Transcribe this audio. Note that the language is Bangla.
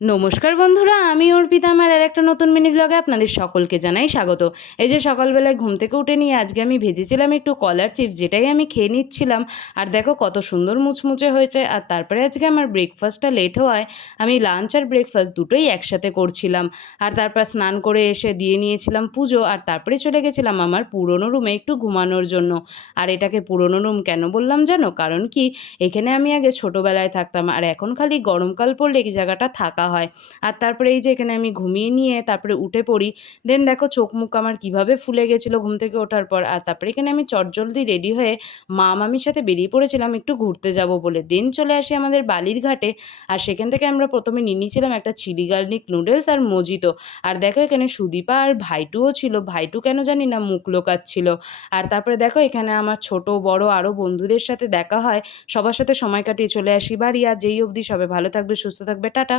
নমস্কার বন্ধুরা, আমি অর্পিতা। আমার আর একটা নতুন মিনি ব্লগে আপনাদের সকলকে জানাই স্বাগত। এই যে সকালবেলায় ঘুম থেকে উঠে নিয়ে আজকে আমি ভেজেছিলাম একটু কলার চিপস, যেটাই আমি খেয়ে নিচ্ছিলাম। আর দেখো কত সুন্দর মুচমুচে হয়েছে। আর তারপরে আজকে আমার ব্রেকফাস্টটা লেট হওয়ায় আমি লাঞ্চ আর ব্রেকফাস্ট দুটোই একসাথে করছিলাম। আর তারপর স্নান করে এসে দিয়ে নিয়েছিলাম পুজো, আর তারপরে চলে গেছিলাম আমার পুরনো রুমে একটু ঘুমানোর জন্য। আর এটাকে পুরনো রুম কেন বললাম জানো? কারণ কি, এখানে আমি আগে ছোটোবেলায় থাকতাম, আর এখন খালি গরমকাল পড়লে এই জায়গাটা থাকা হয়। আর তারপরে এই যে এখানে আমি ঘুমিয়ে নিয়ে তারপরে উঠে পড়ি। দেন দেখো চোখ মুখ আমার কীভাবে ফুলে গেছিলো ঘুম থেকে ওঠার পর। আর তারপরে এখানে আমি চটজলদি রেডি হয়ে মা মামির সাথে বেরিয়ে পড়েছিলাম একটু ঘুরতে যাব বলে। দেন চলে আসি আমাদের বালির ঘাটে। আর সেখান থেকে আমরা প্রথমে নিয়ে নিয়েছিলাম একটা চিলি গার্লিক নুডলস আর মজিতো। আর দেখো এখানে সুদীপা আর ভাইটুও ছিল। ভাইটু কেন জানি না মুখ লোকাচ্ছিল। আর তারপরে দেখো এখানে আমার ছোট বড় আরও বন্ধুদের সাথে দেখা হয়। সবার সাথে সময় কাটিয়ে চলে আসি বাড়ি। আর যেই অবধি সবাই ভালো থাকবে, সুস্থ থাকবে, টাটা।